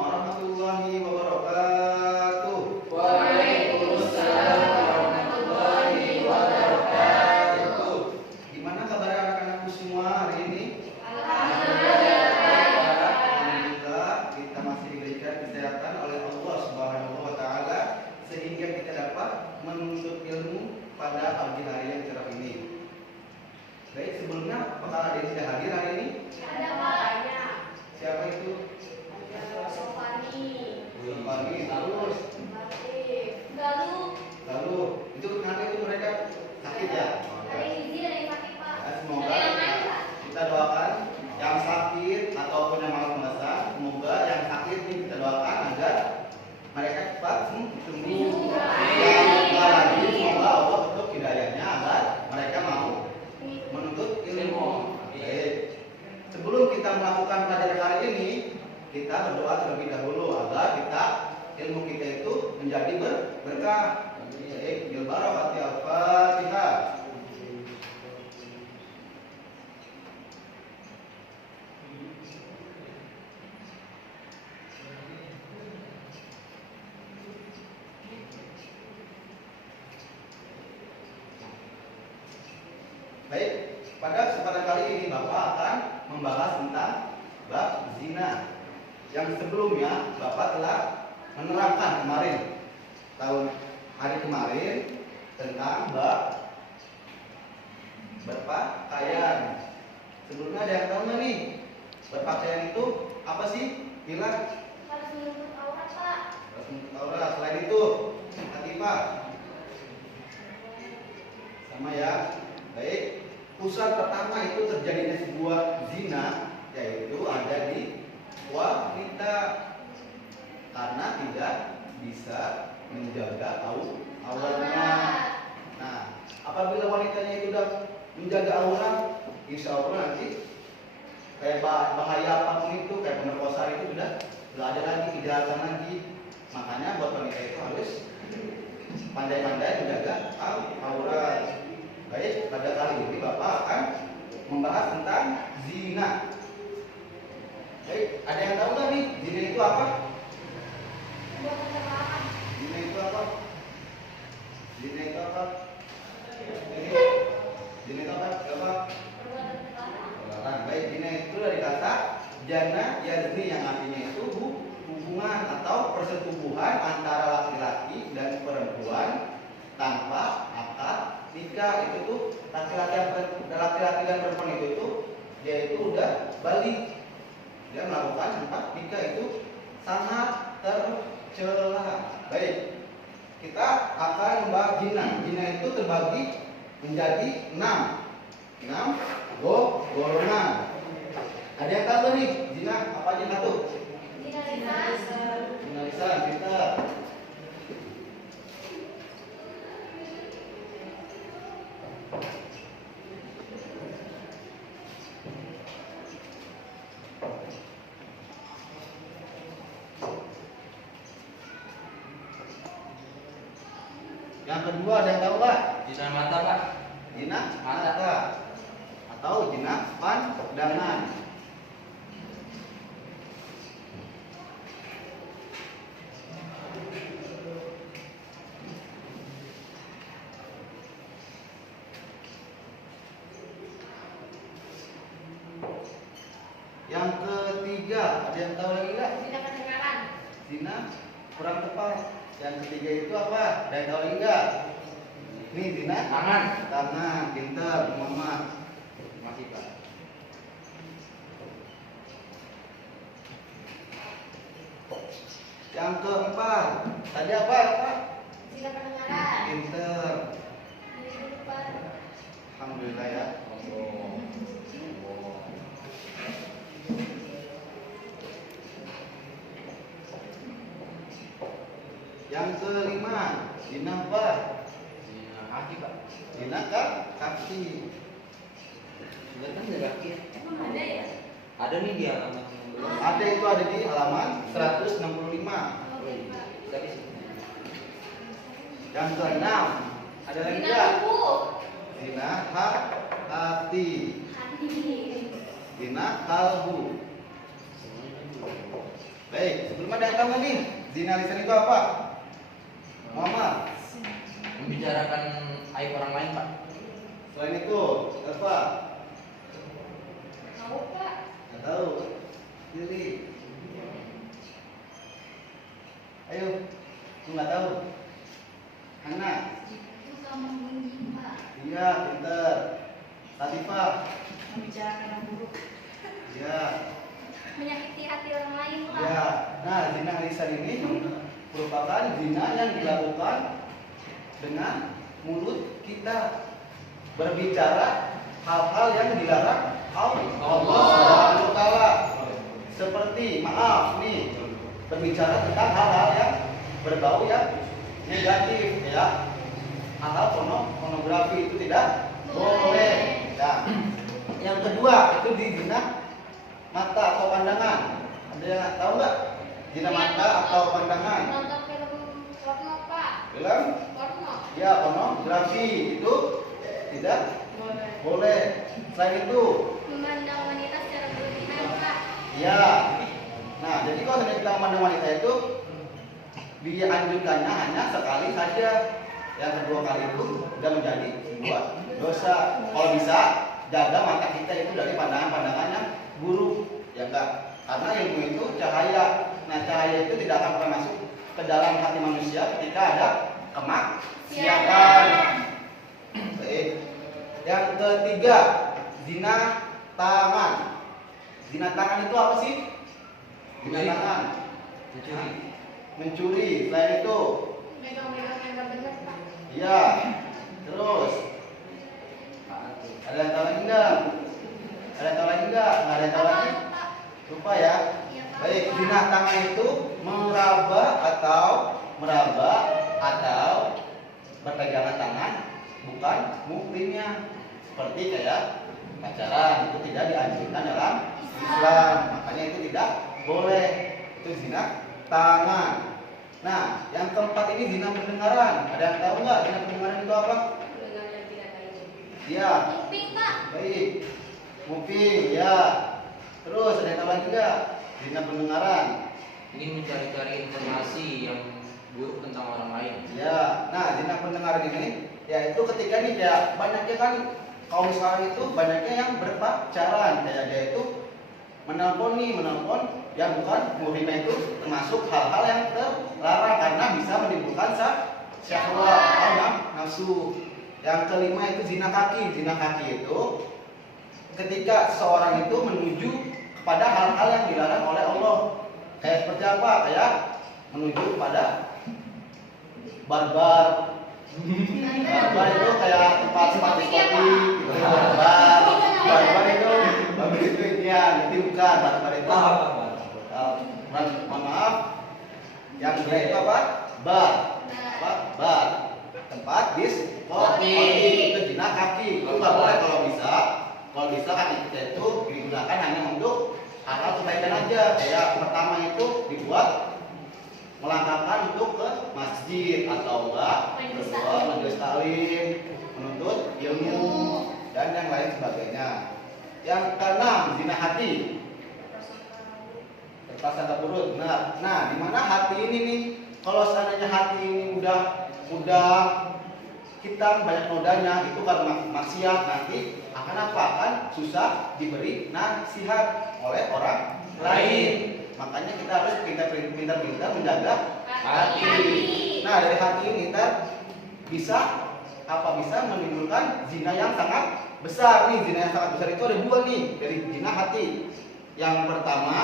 warahmatullahi wabarakatuh. Waalaikumsalam warahmatullahi wabarakatuh. Gimana kabar anak-anakku semua hari ini? Alhamdulillah. Kita masih diberikan kesehatan oleh Allah Subhanahu wa taala sehingga kita dapat menuntut ilmu pada pagi hari yang cerah ini. Baik, sebelumnya apakah ada yang tidak hadir hari ini? Ada banyak. Siapa itu? Ada Sofani, Sofani, terus Latif, Galuh. lalu itu kenapa itu mereka sakit ya? Ada yang gizi, ada yang sakit Pak. Ya, semoga Ada yang lain Pak. kita doakan yang sakit ataupun yang malas malesan, semoga yang sakit ini kita doakan agar mereka cepat sembuh. Yang enggak lagi semoga Allah tutup hidayahnya agar mereka mau menuntut ilmu. Baik. Sebelum kita melakukan pelajaran hari ini, kita berdoa terlebih dahulu agar ilmu kita itu menjadi berkah. Baik, bil barakati al-Fatihah. Baik, pada kesempatan kali ini Bapak akan membahas tentang bab zina. Yang sebelumnya Bapak telah menerangkan kemarin hari kemarin tentang bab berpakaian. Sebelumnya ada yang tahu nggak nih berpakaian itu apa sih? Bilang Harus menutup aurat Pak. harus menutup aurat. Selain itu, Latifah sama ya. Baik, pusat pertama itu terjadinya sebuah zina yaitu ada di wanita karena tidak bisa menjaga auratnya. Nah, apabila wanitanya itu sudah menjaga aurat, insya Allah nanti kayak bahaya apapun itu, kayak pemerkosaan itu sudah nggak ada lagi, kejahatan lagi. Makanya buat wanita itu harus pandai-pandai menjaga aurat. Baik, pada kali ini Bapak akan membahas tentang zina. Baik, ada yang tahu nggak nih zina itu apa? Sebuah kecelakaan. Zina itu apa? Zina itu apa? Zina itu apa? Apa? Perbuatan kecelakaan. Nah, baik, zina itu dari kata jana yazni yang artinya itu hubungan atau persetubuhan antara laki-laki dan perempuan tanpa akad nikah. Itu tuh laki-laki dan perempuan itu dia itu udah balik, dia melakukan tempat nikah itu sangat tercela. Baik, kita akan membahas zina. Zina itu terbagi menjadi 6 golongan. Ada yang tahu nih zina apa aja satu? Zina lisan. Zina lisan kita. Yang kedua ada yang tahu nggak? Zina mata Pak. Zina mata atau zina pandangan. Yang ketiga ada yang tahu lagi nggak? Zina pendengaran. Zina kurang tepat. Yang ketiga itu apa? Ada yang tahu lagi nggak? Ini zina Tangan. tangan. Pinter, mama. Masih Pak. Yang keempat tadi apa? Zina pendengaran. Pinter. Zina depan. Alhamdulillah ya. Yang kelima zina apa? Zina kaki Pak. Zina kaki. Sebenarnya kan ada kaki ya. Emang ada ya? Ada nih dia halaman. Ada itu ada di halaman 165. Oh, iya, Pak. Tapi sih. Yang keenam ada lagi Zina nggak? tubuh. Zina hati. Hati. Zina kalbu. Semuanya kan. Baik. Baik, sebelum ada yang tahu nih, zina lisan itu apa? Muhammad. Membicarakan aib orang lain, Pak. Selain itu, apa? Tahu Pak. Nggak tahu. Jadi, ayo, aku nggak tahu. Hana, Suka menggunjing Pak. iya, pinter. Latifah, Membicarakan yang buruk. iya. Menyakiti hati orang lain Pak. Ya, nah zina lisan ini merupakan zina yang dilakukan dengan mulut kita, berbicara hal-hal yang dilarang Allah Subhanahu wa Ta'ala. Seperti maaf nih, berbicara tentang hal-hal yang berbau yang negatif ya. Hal-hal pornografi itu tidak boleh. Ya. Yang kedua itu di zina mata atau pandangan. Ada yang tahu nggak? Zina mata atau pandangan? Nonton film porno Pak. Film? Porno. Ya, pornografi itu tidak Boleh. boleh. Selain itu, Memandang wanita secara berlebihan Pak. ya. Nah, jadi kalau kita memandang wanita itu dianjurkannya hanya sekali saja. Yang kedua kali itu sudah menjadi sebuah dosa. Kalau bisa jaga mata kita itu dari pandangan-pandangan yang buruk, ya enggak? Karena ilmu itu cahaya. Nah, cahaya itu tidak akan pernah masuk ke dalam hati manusia ketika ada kemaksiatan. Baik. Yang ketiga, zina tangan. Zina tangan itu apa sih? Zina Mencuri. tangan. Mencuri. Mencuri. Selain itu, Megang-megang yang nggak benar Pak. iya. Terus, ada yang tahu lagi enggak? Ada yang tahu lagi enggak? Nggak ada yang tahu lagi? Pak. Lupa ya. Iya Pak. Baik, zina tangan itu meraba atau berpegangan tangan bukan muhrimnya. Seperti kayak pacaran itu tidak dianjurkan dalam Islam. Makanya itu tidak boleh. Itu zina tangan. Nah, yang keempat ini zina pendengaran. Ada yang tahu nggak zina pendengaran itu apa? Mendengar yang tidak baik. Iya. Kuping Pak. Baik. Muping, ya. Terus ada yang tahu lagi nggak? Zina pendengaran. Ingin mencari-cari informasi yang buruk tentang orang lain. Ya. Nah, zina pendengaran ini ya itu ketika nih kayak banyaknya kan kaum sekarang itu banyaknya yang berpacaran. Kayak dia itu menelpon yang bukan muhrimnya itu termasuk hal-hal yang terlarang karena bisa menimbulkan syahwat atau nafsu. Yang kelima itu zina kaki. Zina kaki itu ketika seseorang itu menuju kepada hal-hal yang dilarang oleh Allah. Kayak seperti apa? Kayak menuju kepada barbar. Barbar itu kayak tempat diskotik gitu. Barbar itu ya, nanti bukan barbar itu. Mohon maaf. Yang kedua itu apa? Bar. Apa? Bar. Tempat diskotik itu zina kaki. Itu nggak boleh kalau bisa. Kalau bisa kan itu digunakan hanya untuk hal-hal kebaikan aja. Kayak pertama itu dibuat melangkahkan untuk ke masjid atau enggak kedua majelis taklim, menuntut ilmu dan yang lain sebagainya. Yang keenam zina hati. Berprasangka buruk. Nah, di mana hati ini nih? Kalau seandainya hati ini udah kita banyak nodanya itu karena maksiat, nanti akan apa? Akan susah diberi nasihat oleh orang lain. Makanya kita harus pintar-pintar menjaga hati. Nah, dari hati ini kita bisa menimbulkan zina yang sangat besar nih. Zina yang sangat besar itu ada dua nih dari zina hati. Yang pertama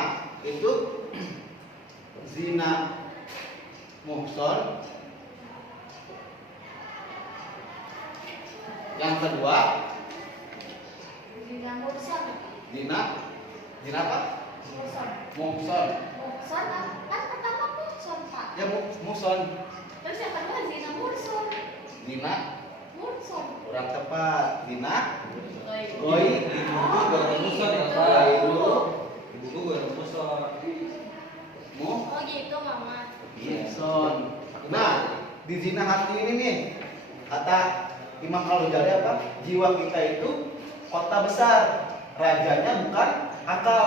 itu zina muhson. Yang kedua Zina murson. zina apa? Murson. Muhson. Murson kan pertama murson Pak. Ya muhson. Terus yang kedua zina murson. Zina Murson. kurang tepat. Zina Goi. Ibuku baru muson ya, gitu. Pak. Ibuku baru muson. Oh gitu Mama. muhson. Nah, di zina hati ini nih kata Imam Al-Ghazali apa? Jiwa kita itu kota besar. Rajanya bukan akal,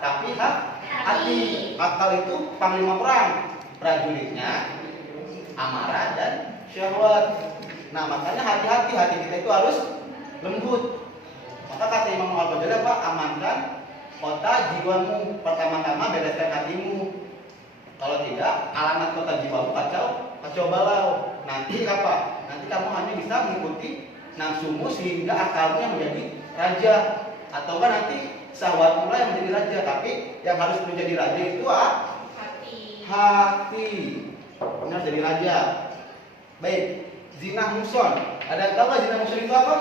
tapi hati. hati. Akal itu panglima perang, prajuritnya amarah dan syahwat. Nah makanya hati-hati, hati kita itu harus lembut. Maka kata Imam Al-Ghazali apa? Amankan kota jiwamu, pertama-tama bereskan hatimu. Kalau tidak, alamat kota jiwamu kacau balau. Nanti apa? Nanti kamu hanya bisa mengikuti nafsumu sehingga akalnya menjadi raja, atau kan nanti syahwat mulai yang menjadi raja. Tapi yang harus menjadi raja itu hati. Benar, jadi raja. Baik, zina muson. Ada yang tahu nggak zina muson itu apa?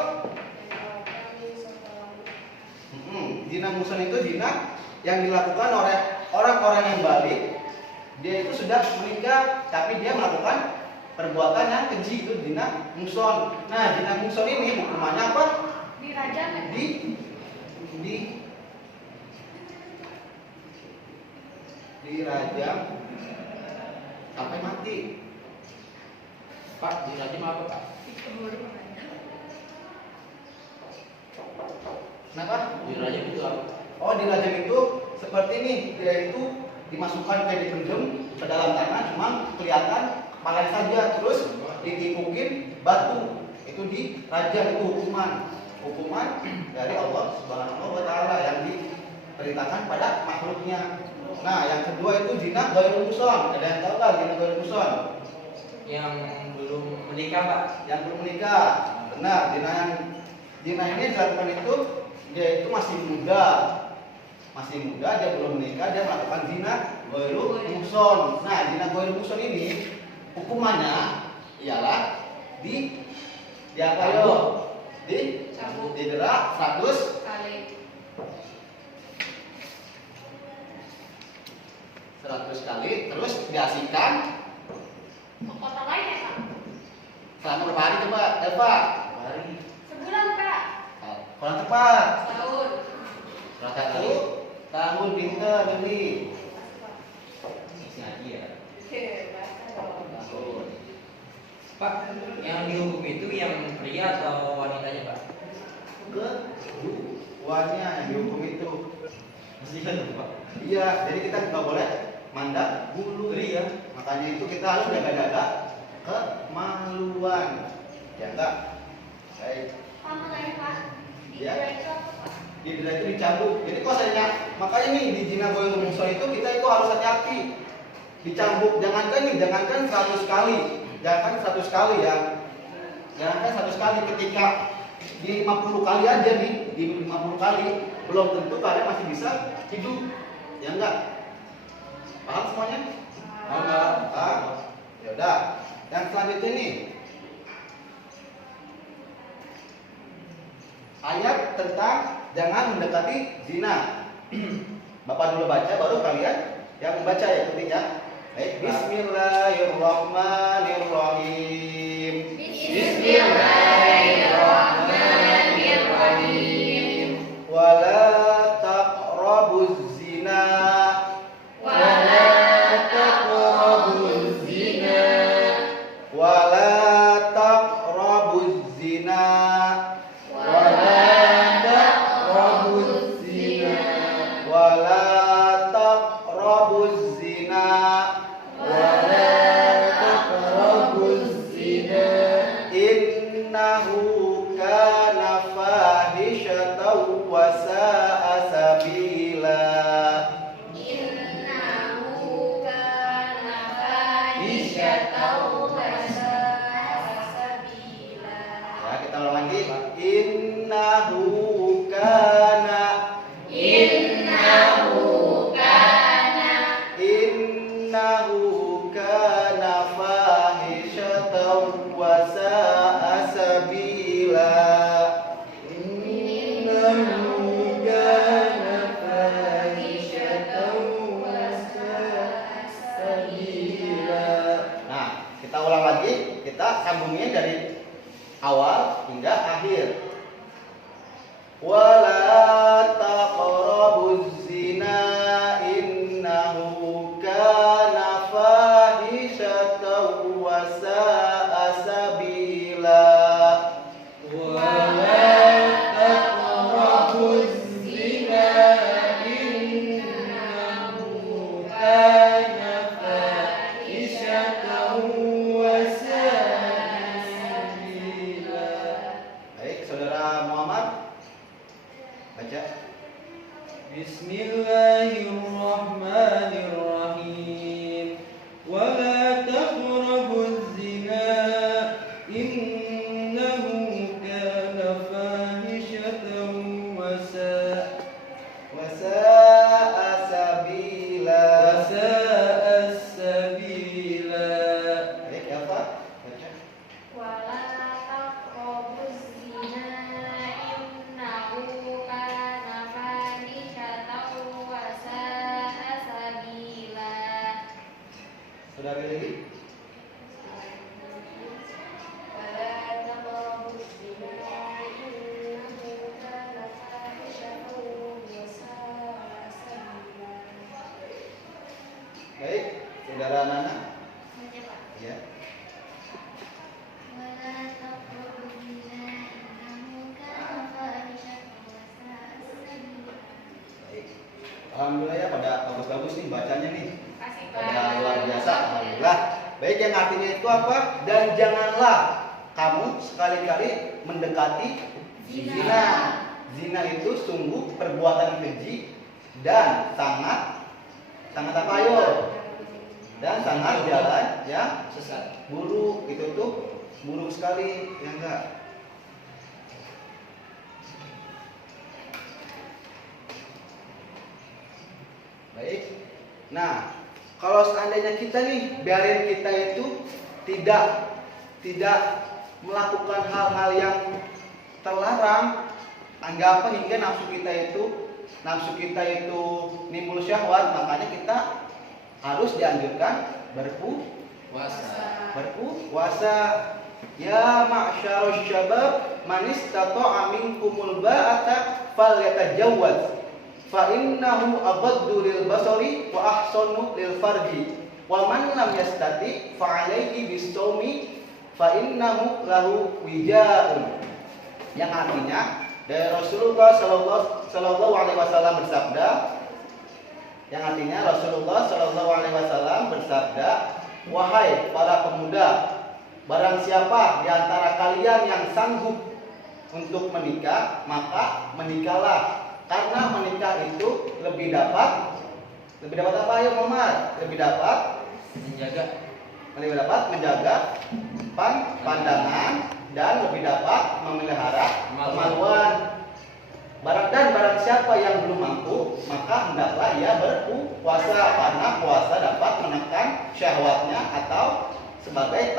Zina muson itu zina yang dilakukan oleh orang-orang yang balik. Dia itu sudah menikah, tapi dia melakukan perbuatan yang keji, itu zina muson. Nah, zina muson ini hukumannya apa? Dirajam. Dirajam sampai mati. Pak, dirajam apa Pak? Kenapa? Dirajam itu apa? Oh, dirajam itu seperti ini. Dia itu dimasukkan kayak dipendem ke dalam tanah, cuma kelihatan kepalanya saja, terus ditipukin batu. Itu dirajam, itu hukuman dari Allah Subhanahu wa taala yang diperintahkan pada makhluknya. Nah, yang kedua itu zina ghairul muson. Ada yang tahu nggak zina ghairul muson? Yang belum menikah Pak. Yang belum menikah. Benar, zina ini dilakukan itu dia itu masih muda, dia belum menikah, dia melakukan zina ghairul muson. Nah, zina ghairul muson ini hukumannya ialah didera 100 kali, terus diasingkan Kota lain ya Pak? selama berapa hari coba, Eva? Hari. Sebulan Pak? Kurang tepat. Setahun. 100 kali. Tahun pinter ini. Isi ngaji ya. Tahun. Pak, yang dihukum itu yang pria atau wanitanya Pak? Keduanya yang dihukum itu. Mesti kan Pak. Iya, jadi kita nggak boleh mandang bulu. Iya. Makanya itu kita harus jaga-jaga kemaluan. Ya enggak? Baik. Sama kayak Pak. Ya. Didera itu apa Pak? Didera itu dicambuk. Jadi kok saya makanya nih di zina ghairul muson itu kita itu harus hati-hati. Dicambuk, jangankan 100 kali. Jangankan 100 kali ya. Jangankan 100 kali, ketika di 50 kali aja nih, di 50 kali belum tentu kalian masih bisa hidup. Ya enggak? Paham semuanya? Ah, ya udah. Yang selanjutnya nih. Ayat tentang jangan mendekati zina. Bapak dulu baca, baru kalian yang membaca ya, ikutin ya. Baik, Bismillahirrahmanirrahim. Bismillahirrahmanirrahim. Wala taqrabuz zina. Wala taqrabuz zina. Wala taqrabuz zina. Wala taqrabuz zina. Wala taqrabuz zina. Wala taqrabuz zina. Innahu kana fahishatan wa sa'a sabila. Innahu kana fahishatan wa sa'a sabila. Ya, kita ulang lagi. Innahu kana. Innahu kana Innahu kana fahishatan wa sa'a sabila. Innahu kana fahishatan wa sa'a sabila. Nah, kita ulang lagi, kita sambungin dari awal hingga akhir. Wala taqrabuz zina innahu kana fahishatan wa sa'a sabila. Wala taqrabuz zina innahu Baik, saudara Nana. Ya. Baik. Alhamdulillah ya, pada bagus-bagus nih bacanya nih. Pada luar biasa, alhamdulillah. Baik, yang artinya itu apa? Dan janganlah kamu sekali-kali mendekati zina. Zina itu sungguh perbuatan keji dan sangat apa ayo? Dan sangat jalan yang Sesat. buruk. Itu tuh buruk sekali, ya enggak? Baik. Nah, kalau seandainya kita nih biarin kita itu tidak melakukan hal-hal yang terlarang, anggap hingga nafsu kita itu nimbul syahwat, makanya kita harus dianjurkan berpuasa. Ya ma'syarus syabab man istata'a minkumul ba'ata falyatajawwaz fa innahu aghaddu lil basari wa ahsanu lil farji wa man lam yastati fa alaihi bisawmi fa innahu lahu wijaun. Yang artinya dari Rasulullah sallallahu alaihi wasallam bersabda, yang artinya Rasulullah sallallahu alaihi wasallam bersabda, wahai para pemuda, barang siapa di antara kalian yang sanggup untuk menikah, maka menikahlah. Karena menikah itu lebih dapat apa ya Muhammad? Lebih dapat menjaga pandangan dan lebih dapat memelihara kemaluan. Barang siapa yang belum mampu, maka hendaklah ia berpuasa, karena puasa dapat menekan syahwatnya atau sebagai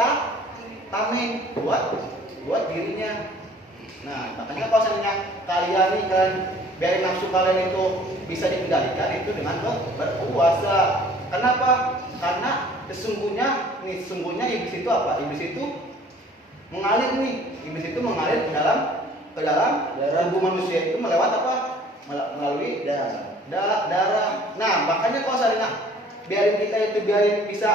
tameng buat dirinya. Nah, makanya kalau seandainya kalian nih kan biar nafsu kalian itu bisa dikendalikan itu dengan berpuasa. Kenapa? Karena sesungguhnya iblis itu apa? Iblis itu mengalir ke dalam tubuh manusia itu melewat apa? Melalui darah. Nah, makanya kalau seandainya biarin bisa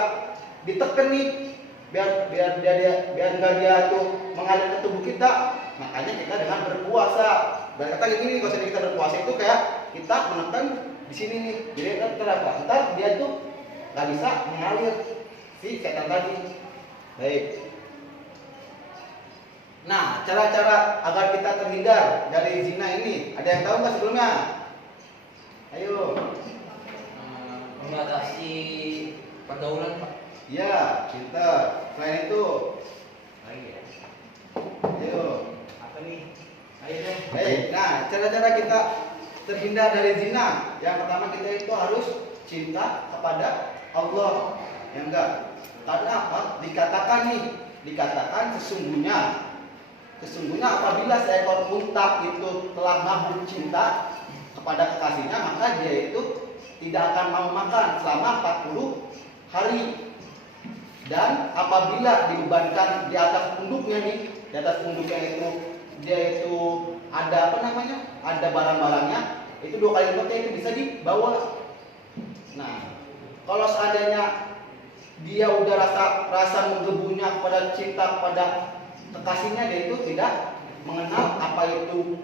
ditekan nih, biar enggak dia tuh mengalir ke tubuh kita, makanya kita dengan berpuasa. Dan kata gini, kalau kita berpuasa itu kayak kita menekan di sini nih, jadi ntar dia tuh nggak bisa mengalir si setan tadi. Baik. Nah, cara-cara agar kita terhindar dari zina ini, ada yang tahu nggak sebelumnya? Ayo. Membatasi pergaulan, Pak. Ya, pintar. Selain itu, ayo. Apa nih? Ayo deh. Baik. Nah, cara-cara kita terhindar dari zina, yang pertama kita itu harus cinta kepada Allah, ya enggak? Karena apa? Dikatakan sesungguhnya apabila seekor unta itu telah mabuk cinta kepada kekasihnya, maka dia itu tidak akan mau makan selama 40 hari. Dan apabila dibebankan di atas punduknya itu dia itu ada ada barang-barangnya, itu 2 kali lipatnya itu bisa dibawa. Nah, kalau seandainya dia udah rasa menggebunya kepada cinta kepada kekasihnya, dia itu tidak mengenal apa itu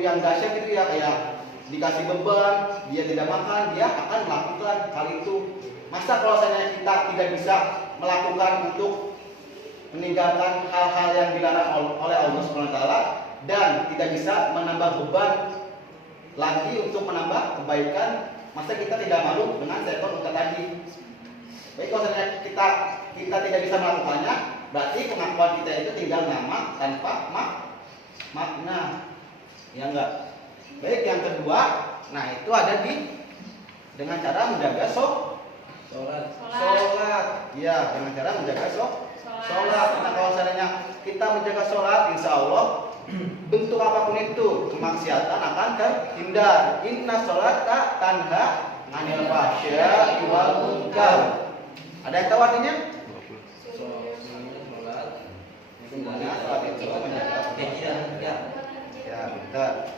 yang dahsyat itu ya, kayak dikasih beban, dia tidak makan, dia akan melakukan hal itu. Masa kalau seandainya kita tidak bisa melakukan untuk meninggalkan hal-hal yang dilarang oleh Allah SWT dan tidak bisa menambah beban lagi untuk menambah kebaikan, masa kita tidak malu dengan seekor unta tadi? Baik, kalau seandainya kita tidak bisa melakukannya, berarti pengakuan kita itu tinggal nama tanpa makna, ya enggak? Baik, yang kedua, nah itu ada dengan cara menjaga sholat. Ya, dengan cara menjaga sholat. Nah, kalau seandainya kita menjaga sholat, insya Allah bentuk apapun itu kemaksiatan akan terhindar. Inna sholata tanha 'anil fahsya'i wal munkar. Ada yang tahu artinya? Sungguhnya sholat itu menjaga Ya. ya betul.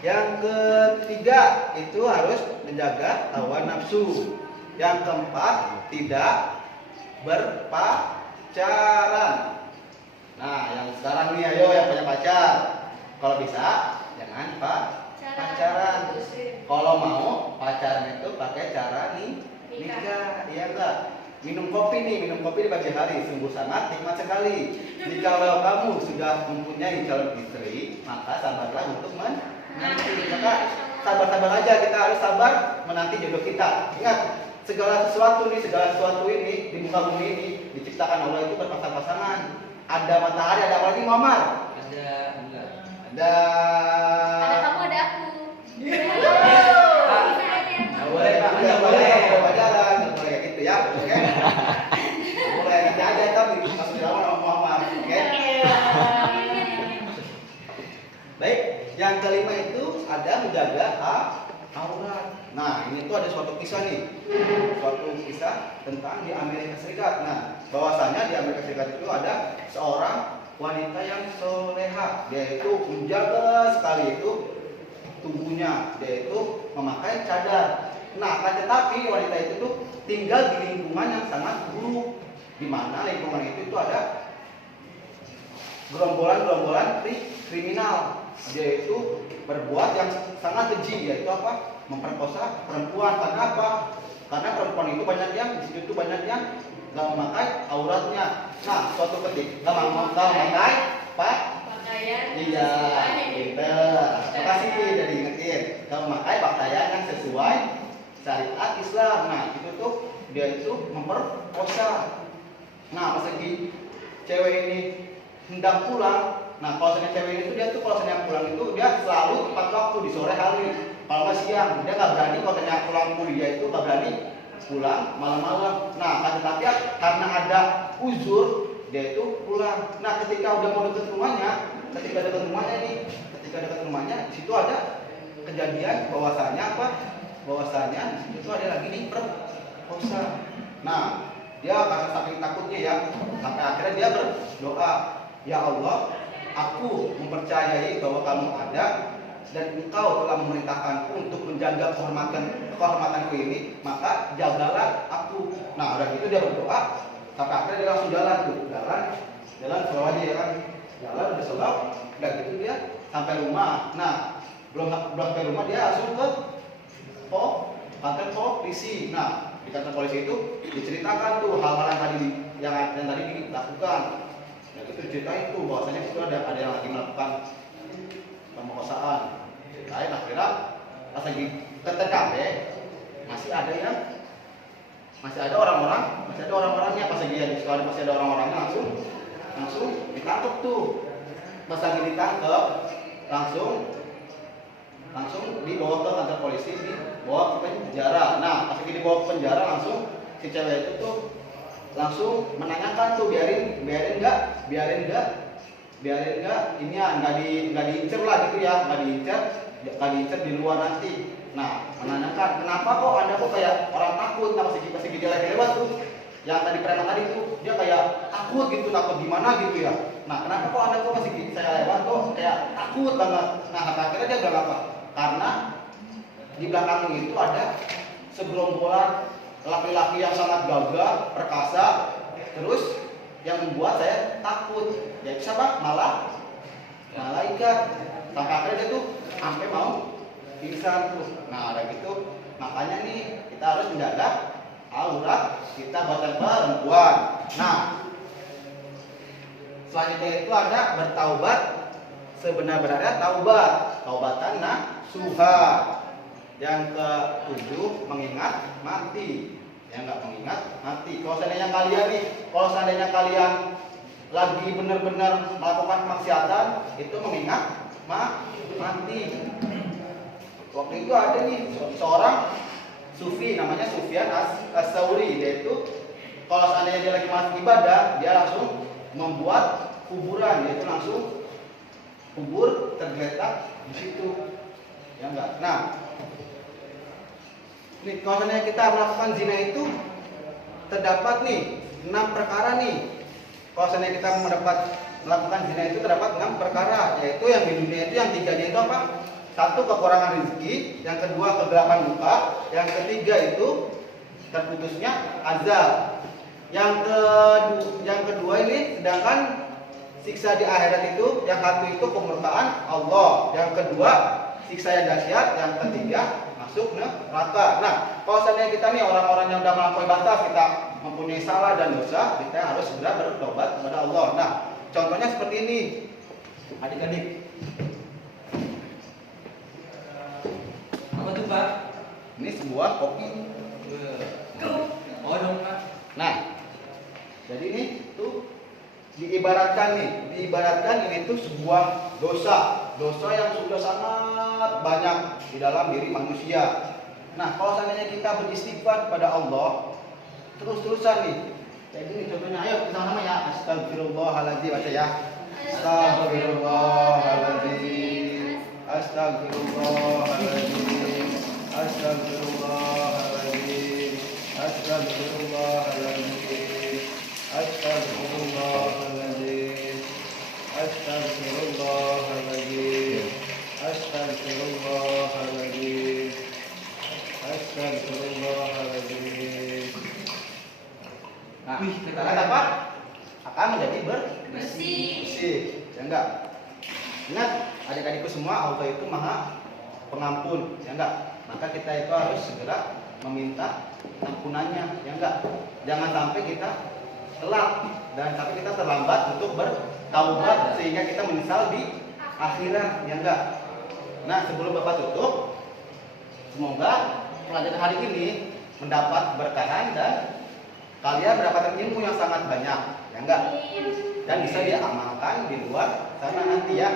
Yang ketiga itu harus menjaga hawa nafsu. Yang keempat tidak berpacaran. Nah, yang sekarang nih ayo yang punya pacar. Kalau bisa jangan pacaran. Kalau mau pacaran itu pakai cara nikah, iya enggak? Minum kopi di pagi hari sungguh sangat nikmat sekali. Jikalau kamu sudah mempunyai calon istri, maka sabarlah untuk menanti. Maka sabar-sabar aja, kita harus sabar menanti jodoh kita. Ingat, segala sesuatu ini di muka bumi ini diciptakan Allah itu berpasang-pasangan. Ada matahari, ada apa lagi Muhammad? Ada enggak? Ada kamu, ada aku. Nggak boleh Pak, nggak boleh pacaran, nggak boleh kayak gitu ya, oke? Nggak boleh nanti aja tapi masuk di dalam sama Muhammad, oke? Baik, yang kelima itu ada menjaga aurat. Nah, ini tuh ada suatu kisah tentang di Amerika Serikat. Nah, bahwasanya di Amerika Serikat itu ada seorang wanita yang soleha, dia itu menjaga sekali itu tubuhnya, dia itu memakai cadar. Nah, kan tetapi wanita itu tuh tinggal di lingkungan yang sangat buruk, di mana lingkungan itu ada gerombolan kriminal. Dia itu berbuat yang sangat keji, yaitu apa? Memperkosa perempuan. Karena apa? Karena perempuan itu banyak yang di situ banyak yang nggak memakai auratnya. Nah, suatu ketika nggak memakai Pakaian. iya, pinter. Makasih udah diingetin. Nggak memakai pakaian yang sesuai syariat Islam. Nah, itu tuh dia itu memperkosa. Nah, pas lagi cewek ini hendak pulang. Nah, kalau misalnya cewek itu dia tuh kalau misalnya pulang itu dia selalu tepat waktu di sore hari. Kalau nggak siang, dia nggak berani kalau misalnya pulang kuliah itu nggak berani pulang malam-malam. Nah, kan tetapi karena ada uzur dia itu pulang. Nah, ketika udah mau deket rumahnya di situ ada kejadian bahwasanya apa? Bahwasanya di situ tuh ada lagi nih perkosa. Nah, dia karena saking takutnya ya, sampai akhirnya dia berdoa, ya Allah, aku mempercayai bahwa kamu ada dan engkau telah memerintahkanku untuk menjaga kehormatanku ini, maka jagalah aku. Nah, udah gitu dia berdoa, sampai akhirnya dia langsung jalan selalu aja ya kan, jalan udah sholat, udah gitu dia sampai rumah. Nah, belum sampai rumah dia langsung ke kantor polisi. Nah, di kantor polisi itu diceritakan tuh hal-hal yang tadi dilakukan. Dan itu diceritain tuh bahwasanya itu ada yang lagi melakukan pemerkosaan. Lain akhirnya pas lagi ke TKP masih ada orang-orangnya, pas lagi masih ada orang-orangnya langsung ditangkap tuh. Pas lagi ditangkap langsung dibawa ke kantor polisi, dibawa ke penjara. Nah, pas lagi dibawa ke penjara langsung si cewek itu tuh langsung menanyakan tuh biarin nggak ini ya nggak diincer lah gitu ya, nggak diincer di luar nanti. Nah, menanyakan kenapa kok anda kok kayak orang takut. Nah, pas lagi dia lewat tuh yang tadi preman tadi tuh dia kayak takut gitu, takut gimana gitu ya. Nah, kenapa kok anda kok pas saya lewat kok kayak takut banget. Nah, akhirnya dia bilang apa? Karena di belakangmu itu ada segerombolan laki-laki yang sangat gagah, perkasa, terus yang membuat saya takut. Ya siapa? Malaikat. Sampai akhirnya dia tuh sampai mau pingsan tuh. Nah, ada gitu. Makanya nih kita harus menjaga aurat kita buatan perempuan. Nah, selanjutnya itu ada bertaubat sebenar-benarnya taubatan nasuha. Yang ke-7 mengingat mati. Yang nggak mengingat mati. Kalau seandainya kalian lagi benar-benar melakukan kemaksiatan, itu mengingat mati. Waktu itu ada nih seorang sufi namanya Sufyan As-Sauri. Dia itu kalau seandainya dia lagi masuk ibadah, dia langsung membuat kuburan, yaitu langsung kubur tergeletak di situ. Ya enggak. Nah, nih, kalau kita melakukan zina itu terdapat nih 6 perkara nih. Kalau seandainya kita melakukan zina itu terdapat 6 perkara, yaitu yang di dunia itu yang 3-nya itu apa? 1 kekurangan rezeki, yang kedua kegelapan muka, yang ketiga itu terputusnya azab. Yang kedua ini sedangkan siksa di akhirat itu yang satu itu kemurkaan Allah, yang kedua siksa yang dahsyat, yang ketiga masuk neraka. Nah, kalau seandainya kita nih orang-orang yang udah melampaui batas, kita mempunyai salah dan dosa, kita harus segera bertobat kepada Allah. Nah, contohnya seperti ini, adik-adik. Apa tuh Pak? Ini sebuah kopi. Oh dong Pak. Nah, jadi ini tuh diibaratkan ini tuh sebuah dosa yang sudah sangat banyak di dalam diri manusia. Nah, kalau seandainya kita beristighfar kepada Allah terus-terusan nih, jadi ini contohnya, ayo kita sama ya, astagfirullahaladzim, baca ya, astagfirullahaladzim, astagfirullahaladzim, astagfirullahaladzim, astagfirullahaladzim, astagfirullahaladzim, astagfirullahaladzim, astagfirullahaladzim, astagfirullahaladzim. Nah, kita lihat apa? Akan menjadi bersih. Ya enggak? Ingat, adik-adikku semua, Allah itu Maha Pengampun, ya enggak? Maka kita itu harus segera meminta ampunannya, ya enggak? Jangan sampai kita telat dan sampai kita terlambat untuk bertaubat sehingga kita menyesal di akhirat, ya enggak? Nah, sebelum Bapak tutup, semoga pelajaran hari ini mendapat berkahan dan kalian mendapatkan ilmu yang sangat banyak, ya enggak? Dan bisa diamalkan di luar sana nanti ya.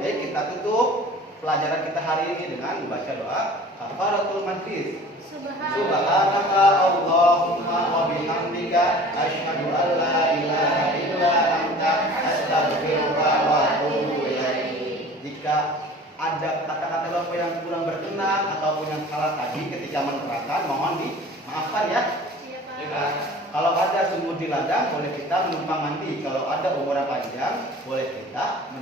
Jadi kita tutup pelajaran kita hari ini dengan membaca doa kafaratul majlis. Subhanaka Allahumma wa bihamdika asyhadu an la ilaha illa anta astaghfiruka wa atubu ilaik. Jika ada kata-kata Bapak yang kurang berkenan ataupun yang salah tadi ketika menerangkan, mohon dimaafkan ya. Kalau ada sumur di ladang, boleh kita menumpang mandi. Kalau ada umur panjang, boleh kita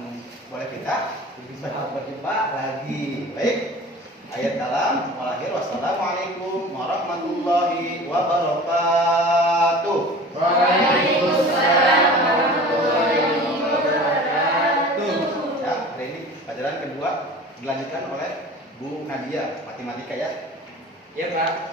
berjumpa lagi. Baik. Ayat dalam walahir wassalamualaikum warahmatullahi wabarakatuh. Waalaikumsalam warahmatullahi wabarakatuh. Ya, hari ini pelajaran kedua dilanjutkan oleh Bu Nadia, matematika ya. Iya Pak.